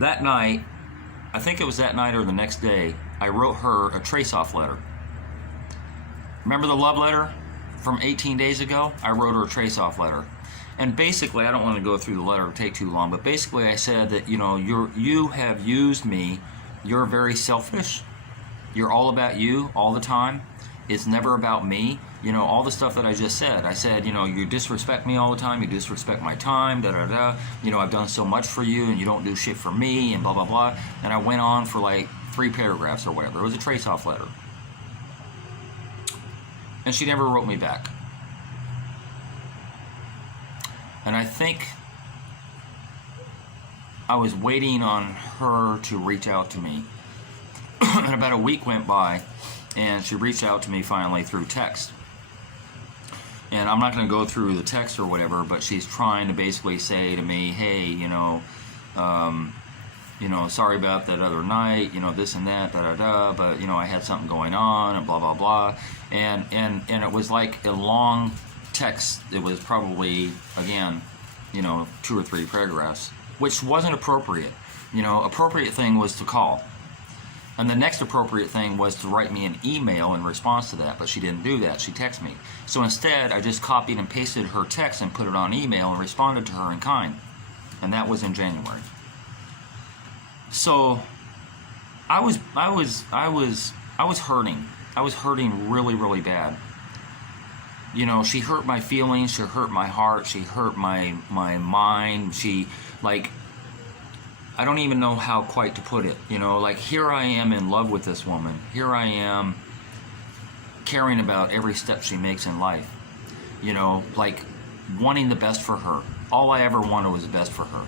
That night, I think it was that night or the next day, I wrote her a trace-off letter. Remember the love letter from 18 days ago? I wrote her a trace-off letter. And basically, I don't want to go through the letter, it'll take too long, but basically I said that, you have used me, you're very selfish, you're all about you all the time, it's never about me, all the stuff that I just said. I said, you disrespect me all the time, you disrespect my time, I've done so much for you and you don't do shit for me, and blah, blah, blah. And I went on for like 3 paragraphs or whatever. It was a trace-off letter. And she never wrote me back. And I think I was waiting on her to reach out to me. And about a week went by, and she reached out to me finally through text. And I'm not going to go through the text or whatever, but she's trying to basically say to me, hey, sorry about that other night, this and that, but I had something going on, and blah, blah, blah. And it was like a long text. It was probably, again, 2 or 3 paragraphs, which wasn't appropriate. Appropriate thing was to call. And the next appropriate thing was to write me an email in response to that, but she didn't do that. She texted me. So instead, I just copied and pasted her text and put it on email and responded to her in kind. And that was in January. So I was hurting. I was hurting really, really bad. She hurt my feelings, she hurt my heart, she hurt my mind. I don't even know how quite to put it. Here I am in love with this woman. Here I am caring about every step she makes in life. Wanting the best for her. All I ever wanted was the best for her.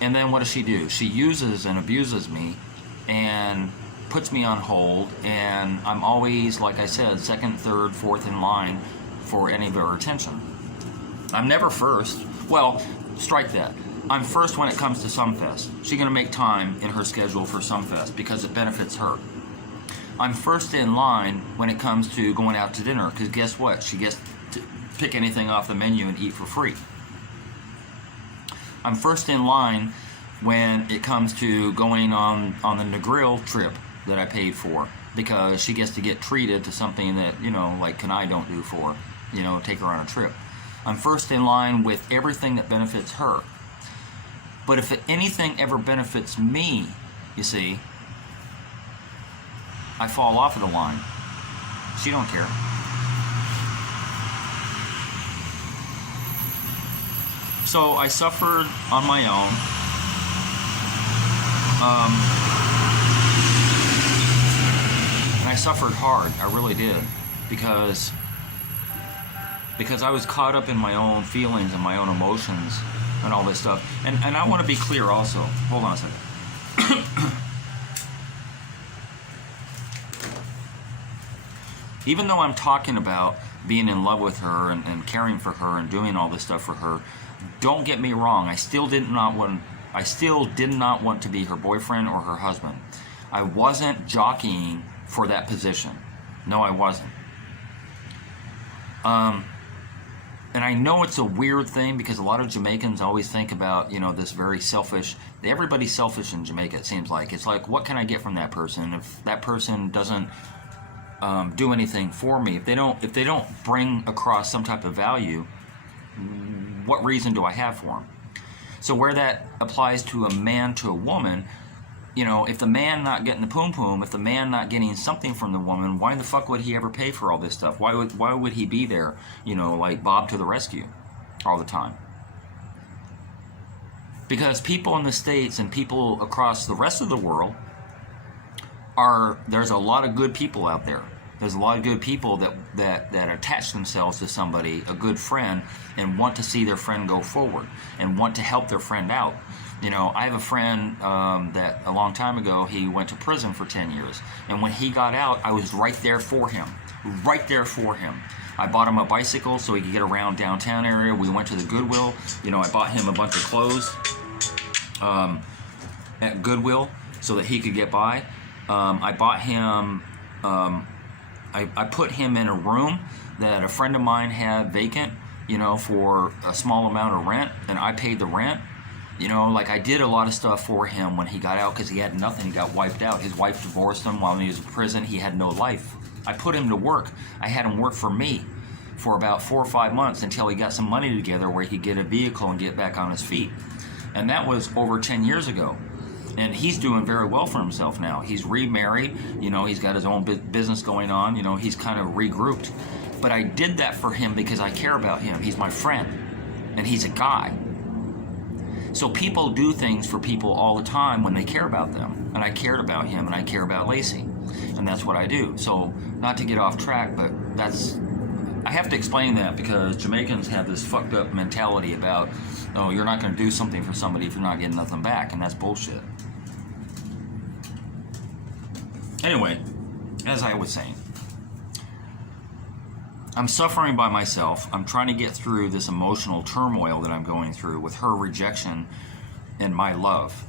And then what does she do? She uses and abuses me and puts me on hold, and I'm always, like I said, second, third, fourth in line for any of her attention. I'm never first. Well, strike that. I'm first when it comes to Sumfest. She's going to make time in her schedule for Sumfest because it benefits her. I'm first in line when it comes to going out to dinner, because guess what? She gets to pick anything off the menu and eat for free. I'm first in line when it comes to going on the Negril trip that I paid for, because she gets to get treated to something that, Kenai don't do for, take her on a trip. I'm first in line with everything that benefits her. But if anything ever benefits me, you see, I fall off of the line. She don't care. So I suffered on my own. And I suffered hard. I really did, because I was caught up in my own feelings and my own emotions and all this stuff. And I want to be clear also. Hold on a second. Even though I'm talking about being in love with her and caring for her and doing all this stuff for her, don't get me wrong, I still did not want to be her boyfriend or her husband. I wasn't jockeying for that position. No, I wasn't. And I know it's a weird thing, because a lot of Jamaicans always think about, this very selfish, everybody's selfish in Jamaica, it seems like. It's like, what can I get from that person? If that person doesn't do anything for me, if they don't bring across some type of value, what reason do I have for them? So where that applies to a man to a woman, if the man not getting the poom poom, if the man not getting something from the woman, why the fuck would he ever pay for all this stuff? Why would he be there, like Bob to the rescue all the time? Because people in the States and people across the rest of the world there's a lot of good people out there. There's a lot of good people that attach themselves to somebody, a good friend, and want to see their friend go forward and want to help their friend out. I have a friend that a long time ago, he went to prison for 10 years. And when he got out, I was right there for him. Right there for him. I bought him a bicycle so he could get around downtown area. We went to the Goodwill. I bought him a bunch of clothes at Goodwill so that he could get by. I bought him... I put him in a room that a friend of mine had vacant, for a small amount of rent, and I paid the rent. You know, like I did a lot of stuff for him when he got out because he had nothing. He got wiped out. His wife divorced him while he was in prison. He had no life. I put him to work. I had him work for me for about 4 or 5 months until he got some money together where he could get a vehicle and get back on his feet. And that was over 10 years ago. And he's doing very well for himself now. He's remarried. You know, he's got his own business going on. You know, he's kind of regrouped. But I did that for him because I care about him. He's my friend. And he's a guy. So people do things for people all the time when they care about them. And I cared about him, and I care about Lacey. And that's what I do. So, not to get off track, but I have to explain that because Jamaicans have this fucked up mentality about, oh, you're not going to do something for somebody if you're not getting nothing back. And that's bullshit. Anyway, as I was saying, I'm suffering by myself. I'm trying to get through this emotional turmoil that I'm going through with her rejection and my love.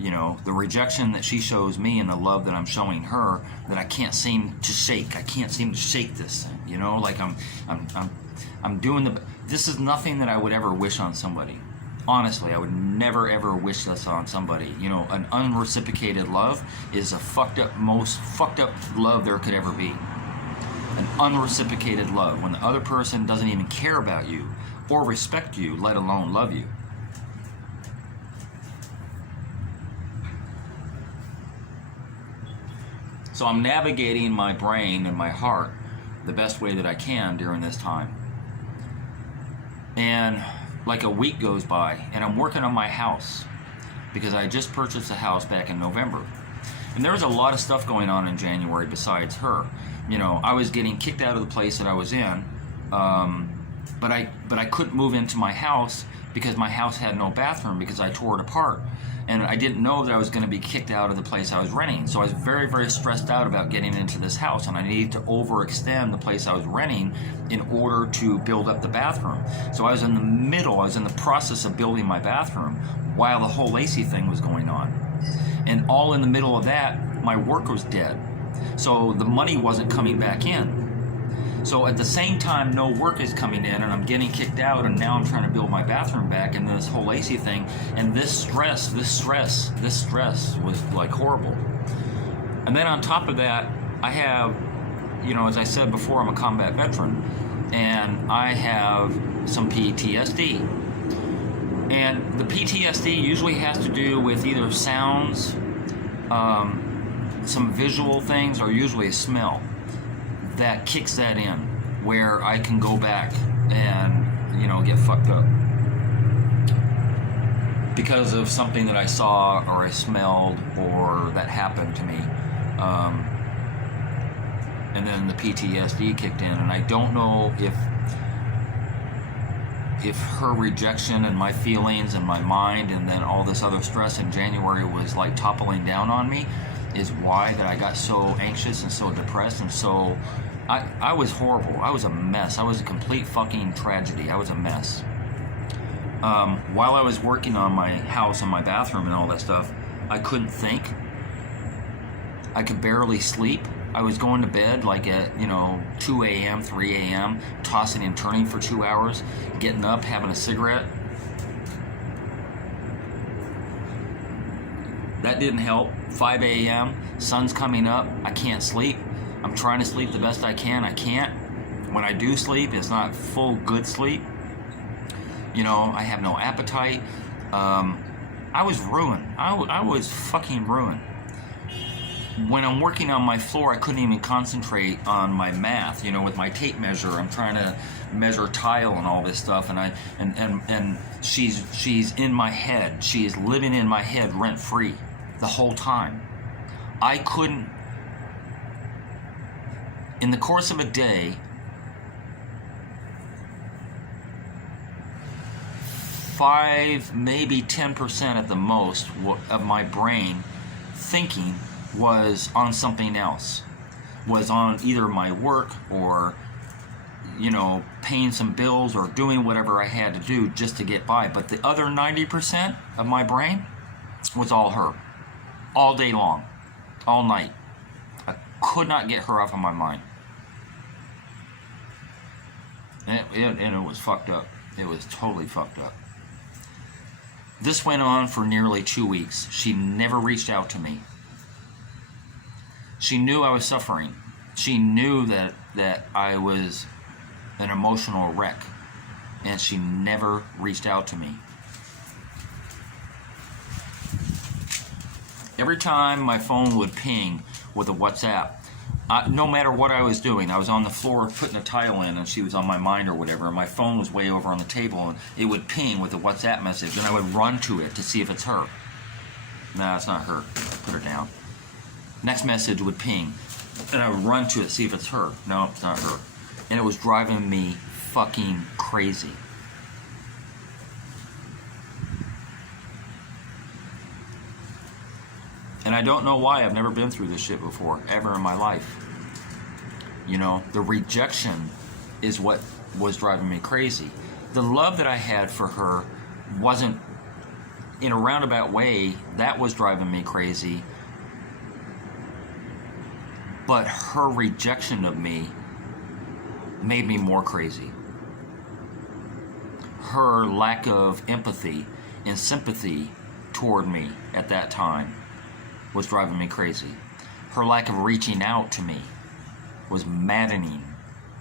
You know, the rejection that she shows me and the love that I'm showing her that I can't seem to shake. I can't seem to shake this thing. You know, like I'm doing this is nothing that I would ever wish on somebody. Honestly, I would never ever wish this on somebody. You know, an unreciprocated love is the most fucked up love there could ever be. An unreciprocated love, when the other person doesn't even care about you or respect you, let alone love you. So I'm navigating my brain and my heart the best way that I can during this time. And like a week goes by, and I'm working on my house because I just purchased a house back in November. And there was a lot of stuff going on in January besides her. You know, I was getting kicked out of the place that I was in, but I couldn't move into my house because my house had no bathroom because I tore it apart. And I didn't know that I was going to be kicked out of the place I was renting. So I was very, very stressed out about getting into this house, and I needed to overextend the place I was renting in order to build up the bathroom. So I was in the process of building my bathroom while the whole Lacey thing was going on. And all in the middle of that, my work was dead. So the money wasn't coming back in. So at the same time, no work is coming in, and I'm getting kicked out, and now I'm trying to build my bathroom back, and this whole Lacey thing, and this stress was like horrible. And then on top of that, I have, you know, as I said before, I'm a combat veteran, and I have some PTSD. And the PTSD usually has to do with either sounds, some visual things, or usually a smell that kicks that in, where I can go back and, you know, get fucked up because of something that I saw or I smelled or that happened to me. And then the PTSD kicked in, and I don't know if her rejection and my feelings and my mind and then all this other stress in January was like toppling down on me is why that I got so anxious and so depressed, and so I was horrible. I was a mess. I was a complete fucking tragedy. I was a mess. While I was working on my house and my bathroom and all that stuff, I couldn't think. I could barely sleep. I was going to bed like at, 2 a.m., 3 a.m., tossing and turning for 2 hours, getting up, having a cigarette. That didn't help. 5 a.m., sun's coming up, I can't sleep. I'm trying to sleep the best I can. I can't. When I do sleep, it's not full good sleep. I have no appetite. I was ruined. I was fucking ruined. When I'm working on my floor, I couldn't even concentrate on my math. With my tape measure, I'm trying to measure tile and all this stuff, and she's in my head. She is living in my head rent free the whole time. I couldn't. In the course of a day, 5, maybe 10% at the most of my brain thinking was on something else, was on either my work or, paying some bills or doing whatever I had to do just to get by. But the other 90% of my brain was all her, all day long, all night. I could not get her off of my mind. And it was fucked up. It was totally fucked up. This went on for nearly 2 weeks. She never reached out to me. She knew I was suffering. She knew that I was an emotional wreck, and she never reached out to me. Every time my phone would ping with a WhatsApp, no matter what I was doing, I was on the floor putting a tile in and she was on my mind or whatever, and my phone was way over on the table and it would ping with a WhatsApp message, and I would run to it to see if it's her. No, it's not her. Put her down. Next message would ping, and I would run to it, see if it's her. No, it's not her. And it was driving me fucking crazy. And I don't know why. I've never been through this shit before, ever in my life. You know, the rejection is what was driving me crazy. The love that I had for her wasn't, in a roundabout way, that was driving me crazy. But her rejection of me made me more crazy. Her lack of empathy and sympathy toward me at that time was driving me crazy. Her lack of reaching out to me was maddening.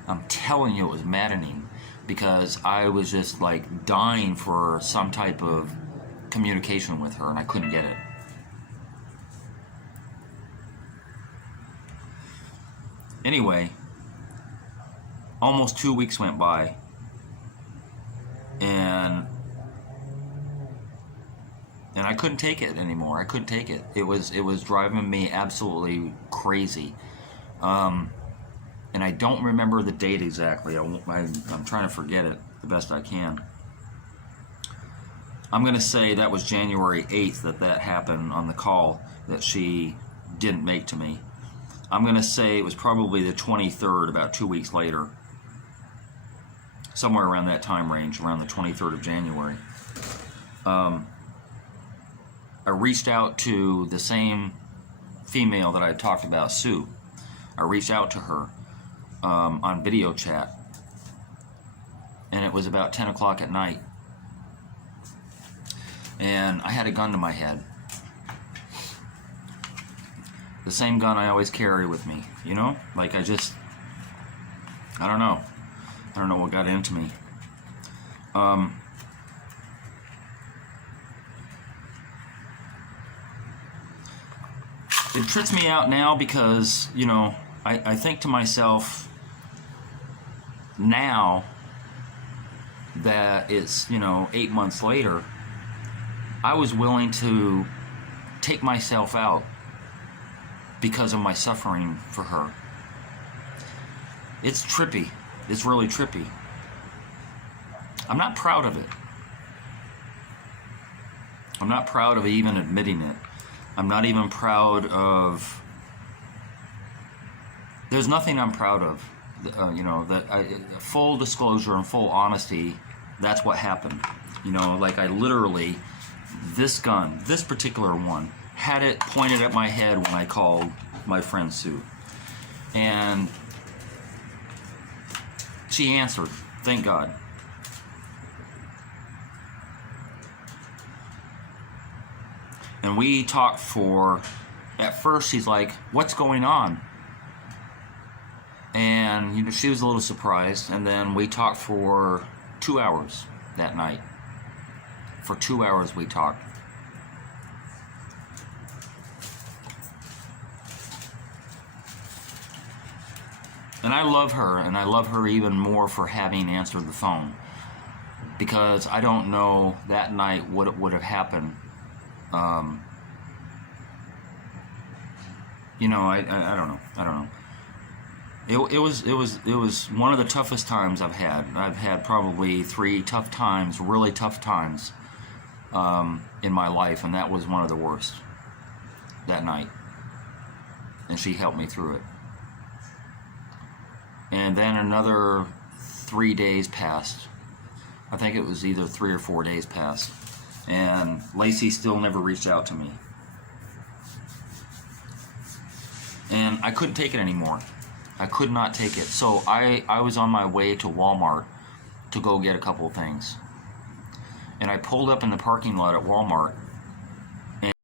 I'm telling you, it was maddening, because I was just like dying for some type of communication with her, and I couldn't get it. Anyway, almost 2 weeks went by, and I couldn't take it anymore. I couldn't take it. It was driving me absolutely crazy. And I don't remember the date exactly. I'm trying to forget it the best I can. I'm going to say that was January 8th that happened on the call that she didn't make to me. I'm going to say it was probably the 23rd, about 2 weeks later. Somewhere around that time range, around the 23rd of January. I reached out to the same female that I had talked about, Sue. I reached out to her on video chat, and it was about 10 o'clock at night, and I had a gun to my head. The same gun I always carry with me, you know? Like I don't know. I don't know what got into me. It trips me out now because, you know, I think to myself now that it's, you know, 8 months later, I was willing to take myself out because of my suffering for her. It's trippy. It's really trippy. I'm not proud of it. I'm not proud of even admitting it. I'm not even proud of... There's nothing I'm proud of. You know, full disclosure and full honesty, that's what happened. You know, like I literally, this gun, this particular one, had it pointed at my head when I called my friend Sue. And she answered, thank God. And we talked for, at first she's like, what's going on? And you know, she was a little surprised, and then we talked for 2 hours that night. For 2 hours we talked. And I love her, and I love her even more for having answered the phone, because I don't know that night what would have happened. You know, I don't know. I don't know. It was one of the toughest times I've had. I've had probably 3 tough times, really tough times, in my life, and that was one of the worst that night. And she helped me through it. And then another 3 days passed. I think it was either 3 or 4 days passed, and Lacey still never reached out to me. And I couldn't take it anymore. I could not take it. So I was on my way to Walmart to go get a couple of things. and I pulled up in the parking lot at Walmart,